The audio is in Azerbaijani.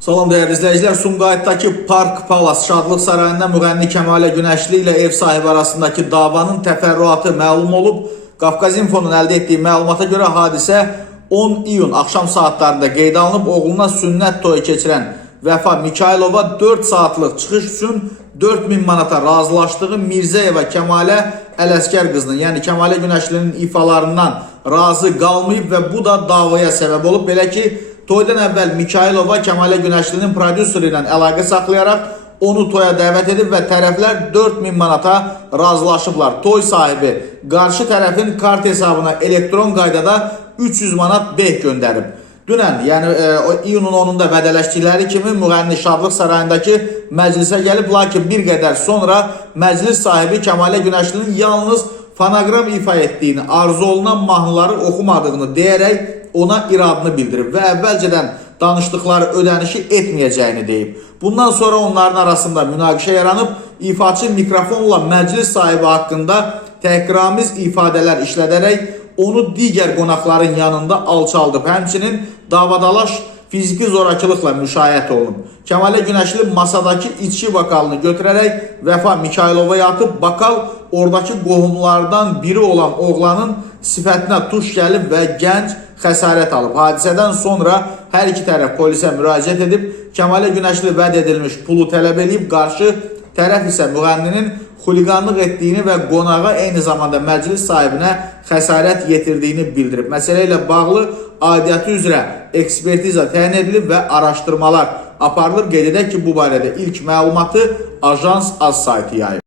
Salam değerli izleyiciler, Sumqayıtdakı Park Palace Şadlıq Sarayında müğənni Kəmalə Günəşli ilə ev sahibi arasındakı davanın təfərrüatı məlum olub. Qafqaz İnfo'nun əldə etdiyi məlumata görə hadisə 10 iyun axşam saatlarında qeydə alınıb. Oğluna sünnət toyu keçirən Vəfa Mikailova 4 saatlıq çıxış üçün 4000 manata razılaşdığı Mirzəyeva Kəmalə Ələskər qızının, yəni Kəmalə Günəşlinin ifalarından razı qalmayıb və bu da davaya səbəb olub. Belə ki, toydan əvvəl Mikailova Kəmalə Günəşlinin prodüseri ilə əlaqə saxlayaraq onu toya dəvət edib və tərəflər 4000 manata razılaşıblar. Toy sahibi qarşı tərəfin kart hesabına elektron qaydada 300 manat beh göndərib. Dünən, yəni iyunun 10-unda vədələşdikləri kimi müğənni Şadlıq Sarayındakı məclisə gəlib, lakin bir qədər sonra məclis sahibi Kəmalə Günəşlinin yalnız fonoqram ifa etdiyini, arzu olunan mahnıları oxumadığını deyərək ona iradını bildirib və əvvəlcədən danışdıqları ödənişi etməyəcəyini deyib. Bundan sonra onların arasında münaqişə yaranıb, ifaçı mikrofonla məclis sahibi haqqında təhqiramiz ifadələr işlədərək onu digər qonaqların yanında alçaldıb. Həmçinin davadalaş fiziki zorakılıqla müşayiət olunub. Kəmalə Günəşli masadakı içki bakalını götürərək Vəfa Mikailovaya atıb, bakal oradakı qohumlardan biri olan oğlanın sifətinə tuş gəlib və gənc xəsarət alıb. Hadisədən sonra hər iki tərəf polisə müraciət edib, Kəmalə Günəşli vəd edilmiş pulu tələb edib, qarşı tərəf isə müğənninin xuliqanlıq etdiyini və qonağa eyni zamanda məclis sahibinə xəsarət yetirdiyini bildirib. Məsələ ilə bağlı aidiyyatı üzrə ekspertiza təyin edilib və araşdırmalar aparılır. Qeyd edək ki, bu barədə ilk məlumatı Ajans Az saytı yayıb.